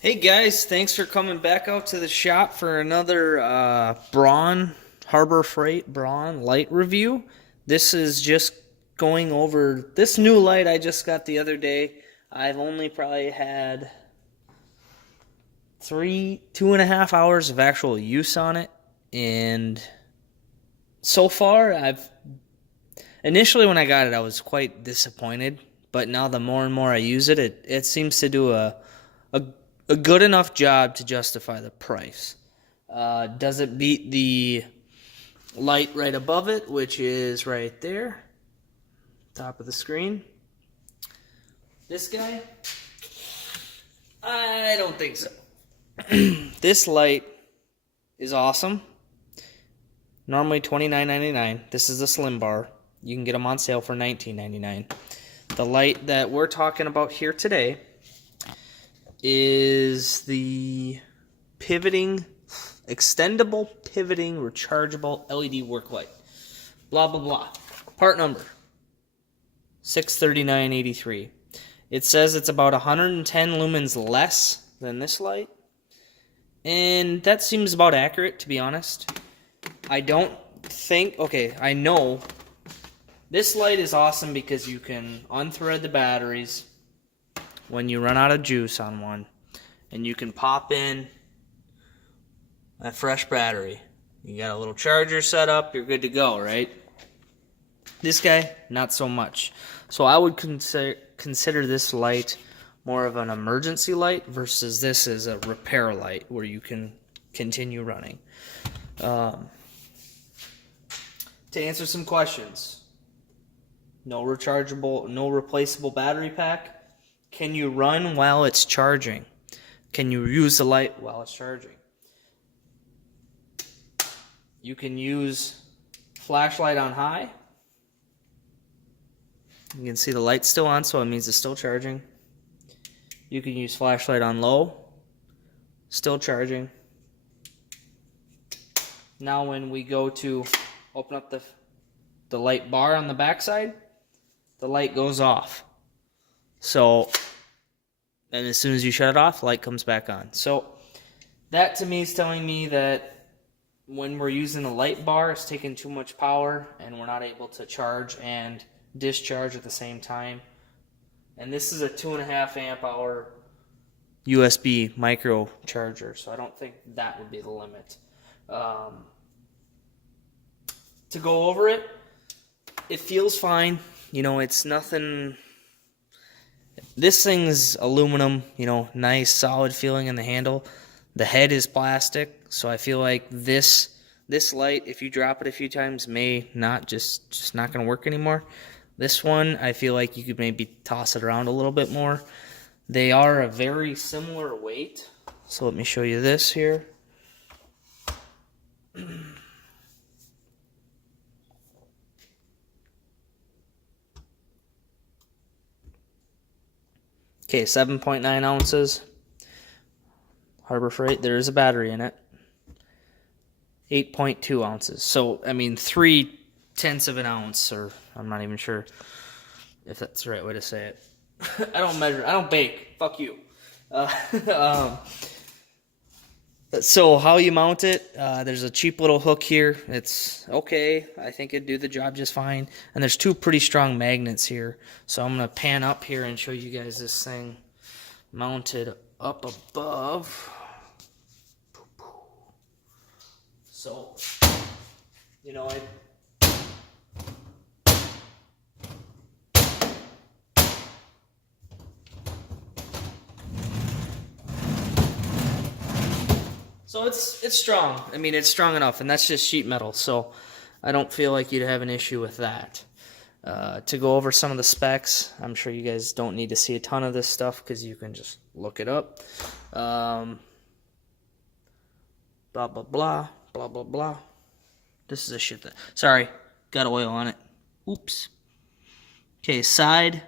Hey guys, thanks for coming back out to the shop for another Braun Harbor Freight Braun light review. This is just going over this new light I just got the other day. I've only probably had 2.5 hours of actual use on it, and so far initially when I got it I was quite disappointed, but now the more and more I use it, it seems to do a a good enough job to justify the price. Does it beat the light right above it, which is right there, top of the screen? This guy? I don't think so. This light is awesome. Normally $29.99. This is the slim bar. You can get them on sale for $19.99. The light that we're talking about here today is the extendable pivoting rechargeable LED work light. Blah blah blah. Part number 63983. It says it's about 110 lumens less than this light, and that seems about accurate, to be honest. I know this light is awesome because you can unthread the batteries when you run out of juice on one, and you can pop in a fresh battery. You got a little charger set up, you're good to go, right? This guy, not so much. So I would consider this light more of an emergency light versus this is a repair light where you can continue running. To answer some questions, no replaceable battery pack. Can you run while it's charging? Can you use the light while it's charging? You can use flashlight on high. You can see the light's still on, so it means it's still charging. You can use flashlight on low, still charging. Now when we go to open up the light bar on the backside, the light goes off. So, and as soon as you shut it off, light comes back on. So that to me is telling me that when we're using a light bar, it's taking too much power and we're not able to charge and discharge at the same time. And this is a 2.5 amp hour USB micro charger, so I don't think that would be the limit. To go over it, it feels fine. You know, it's nothing. This thing's aluminum, nice solid feeling in the handle. The head is plastic, so I feel like this light, if you drop it a few times, may not just not going to work anymore. This one, I feel like you could maybe toss it around a little bit more. They are a very similar weight. So let me show you this here. Okay, 7.9 ounces. Harbor Freight, there is a battery in it. 8.2 ounces. So, I mean, 0.3 of an ounce, or I'm not even sure if that's the right way to say it. I don't measure. I don't bake. Fuck you. So how you mount it, there's a cheap little hook here. It's okay. I think it'd do the job just fine. And there's two pretty strong magnets here. So I'm going to pan up here and show you guys this thing mounted up above. So, So it's strong. I mean, it's strong enough, and that's just sheet metal, so I don't feel like you'd have an issue with that. To go over some of the specs, I'm sure you guys don't need to see a ton of this stuff because you can just look it up. Blah, blah, blah, blah, blah, blah. This is a shit that... Sorry, got oil on it. Oops. Okay, side,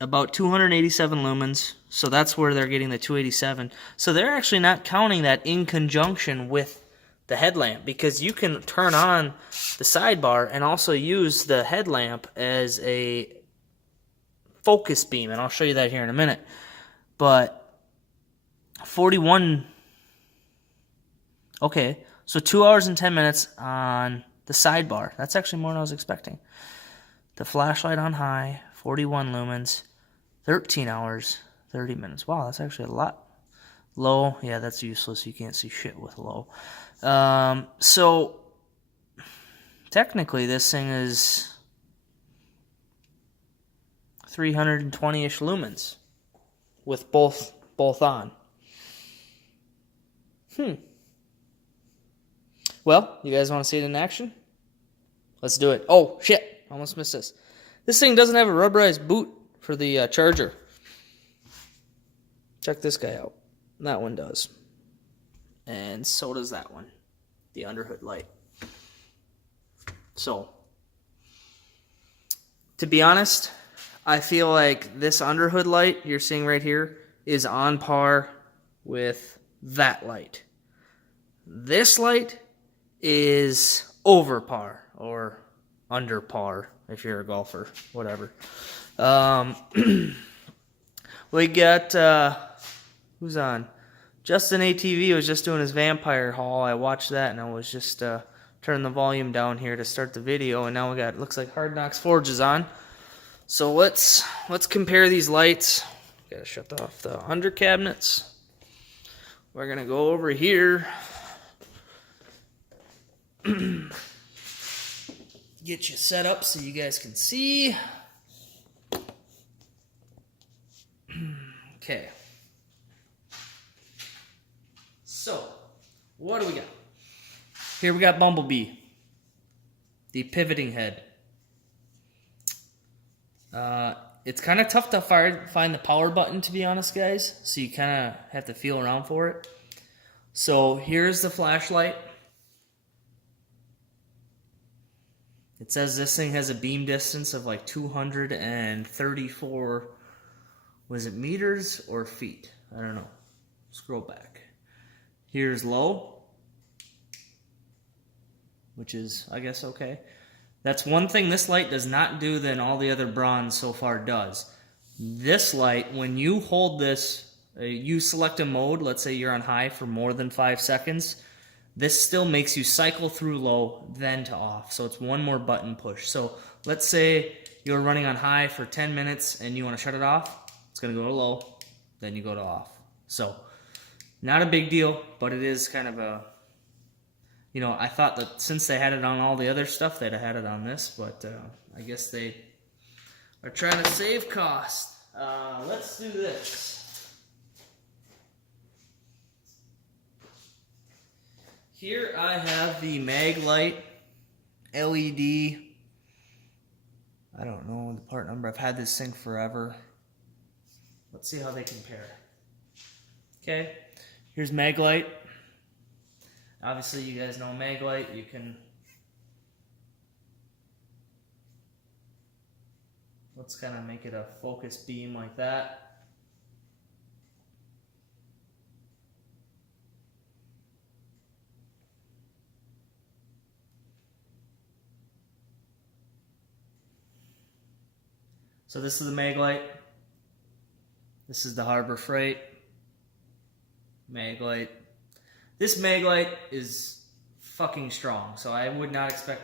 about 287 lumens. So that's where they're getting the 287. So they're actually not counting that in conjunction with the headlamp, because you can turn on the sidebar and also use the headlamp as a focus beam, and I'll show you that here in a minute. But 41. Okay, so 2 hours and 10 minutes on the sidebar. That's actually more than I was expecting. The flashlight on high, 41 lumens, 13 hours, 30 minutes. Wow, that's actually a lot. Low, yeah, that's useless. You can't see shit with low. So technically this thing is 320-ish lumens with both on. Well, you guys want to see it in action? Let's do it. Oh, shit. Almost missed this. This thing doesn't have a rubberized boot for the charger. Check this guy out. That one does. And so does that one. The underhood light. So, to be honest, I feel like this underhood light you're seeing right here is on par with that light. This light is over par or under par if you're a golfer, whatever. We got who's on? Justin ATV was just doing his vampire haul. I watched that and I was just turning the volume down here to start the video, and now we got, looks like Hard Knocks Forge is on. So let's compare these lights. Gotta shut off the under cabinets. We're gonna go over here. Get you set up so you guys can see. Okay. So, what do we got? Here we got Bumblebee, the pivoting head. It's kind of tough to find the power button, to be honest, guys. So you kind of have to feel around for it. So here's the flashlight. It says this thing has a beam distance of like 234, was it meters or feet? I don't know. Scroll back. Here's low, which is, I guess, okay. That's one thing this light does not do than all the other Braun so far does. This light, when you hold this, you select a mode, let's say you're on high for more than 5 seconds, this still makes you cycle through low, then to off. So it's one more button push. So let's say you're running on high for 10 minutes and you want to shut it off. It's going to go to low, then you go to off. So not a big deal, but it is kind of a, you know, I thought that since they had it on all the other stuff, they'd have had it on this, but I guess they are trying to save cost. Let's do this. Here I have the Maglite LED. I don't know the part number. I've had this thing forever. Let's see how they compare. Okay, here's Maglite. Obviously, you guys know Maglite. You can, let's kind of make it a focus beam like that. So this is the Maglite. This is the Harbor Freight. Maglite. This Maglite is fucking strong, so I would not expect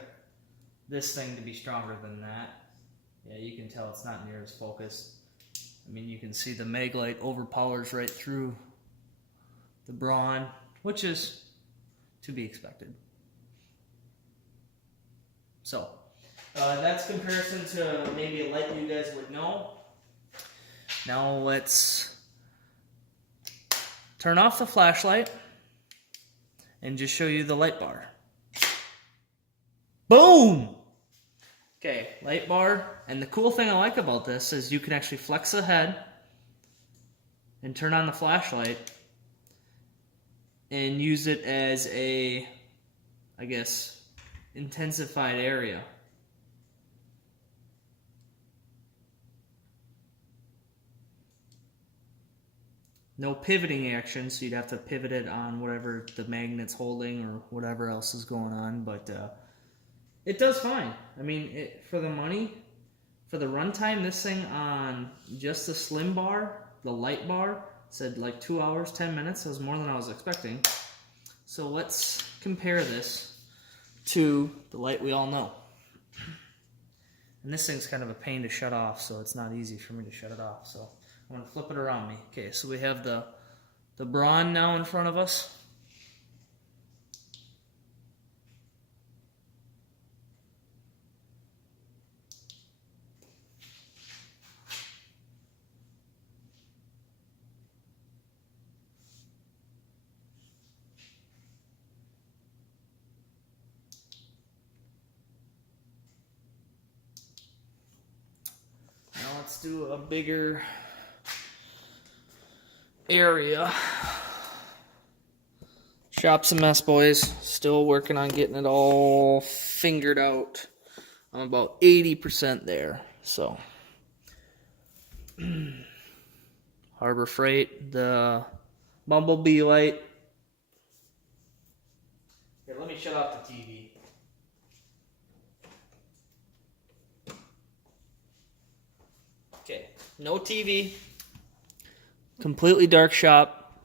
this thing to be stronger than that. Yeah, you can tell it's not near as focused. I mean, you can see the Maglite overpowers right through the Braun, which is to be expected. So, that's comparison to maybe a light you guys would know. Now let's turn off the flashlight and just show you the light bar. Boom! Okay, light bar. And the cool thing I like about this is you can actually flex the head and turn on the flashlight and use it as a, I guess, intensified area. No pivoting action, so you'd have to pivot it on whatever the magnet's holding or whatever else is going on, but it does fine. I mean, for the money, for the runtime, this thing on just the slim bar, the light bar, said like 2 hours, 10 minutes. That was more than I was expecting. So let's compare this to the light we all know. And this thing's kind of a pain to shut off, so it's not easy for me to shut it off. So I'm going to flip it around me. Okay, so we have the Braun now in front of us. Now let's do a bigger area. Shop's a mess, boys. Still working on getting it all fingered out. I'm about 80% there. So, Harbor Freight, the Bumblebee light. Here, let me shut off the TV. Okay, no TV. Completely dark shop.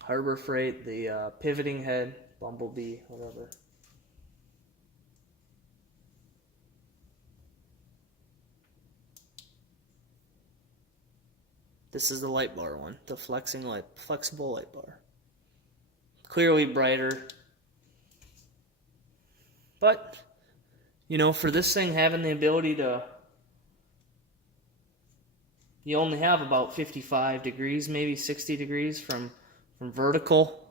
Harbor Freight, the pivoting head, Bumblebee, whatever. This is the light bar one, the flexible light bar. Clearly brighter. But, you know, for this thing having the ability to, you only have about 55 degrees, maybe 60 degrees from vertical.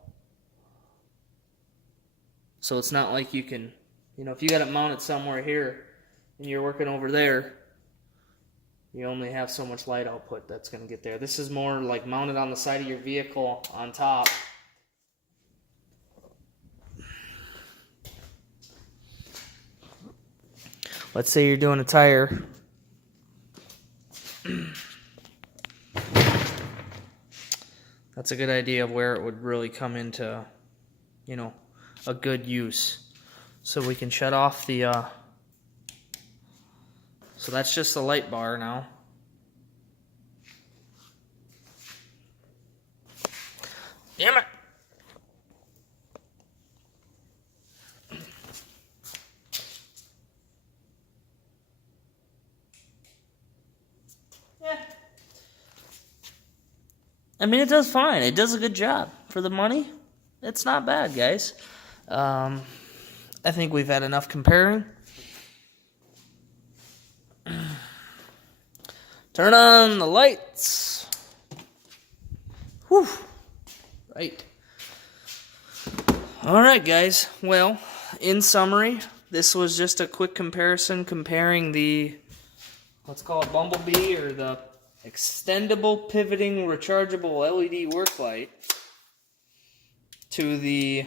So it's not like you can, you know, if you got it mounted somewhere here and you're working over there, you only have so much light output that's going to get there. This is more like mounted on the side of your vehicle on top. Let's say you're doing a tire. That's a good idea of where it would really come into, you know, a good use. So we can shut off the, so that's just the light bar now. Damn it! Yeah. I mean, it does fine. It does a good job. For the money, it's not bad, guys. I think we've had enough comparing. Turn on the lights. Whew. Right. Alright, guys. Well, in summary, this was just a quick comparison comparing the, let's call it Bumblebee, or the extendable pivoting rechargeable LED work light, to the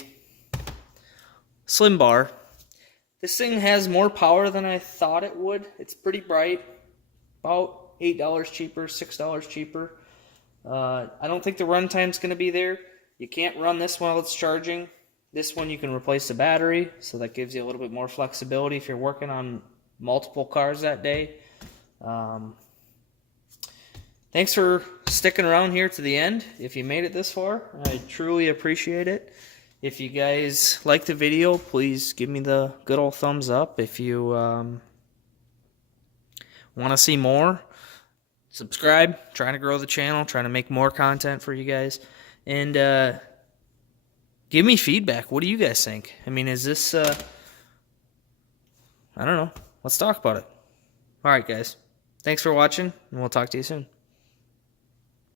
Slim Bar. This thing has more power than I thought it would. It's pretty bright. About $8 cheaper, $6 cheaper. I don't think the runtime's going to be there. You can't run this while it's charging. This one you can replace the battery, so that gives you a little bit more flexibility if you're working on multiple cars that day. Thanks for sticking around here to the end. If you made it this far, I truly appreciate it. If you guys like the video, please give me the good old thumbs up. If you want to see more, subscribe. Trying to grow the channel, trying to make more content for you guys. And give me feedback. What do you guys think? I mean, is this, I don't know. Let's talk about it. All right, guys. Thanks for watching, and we'll talk to you soon.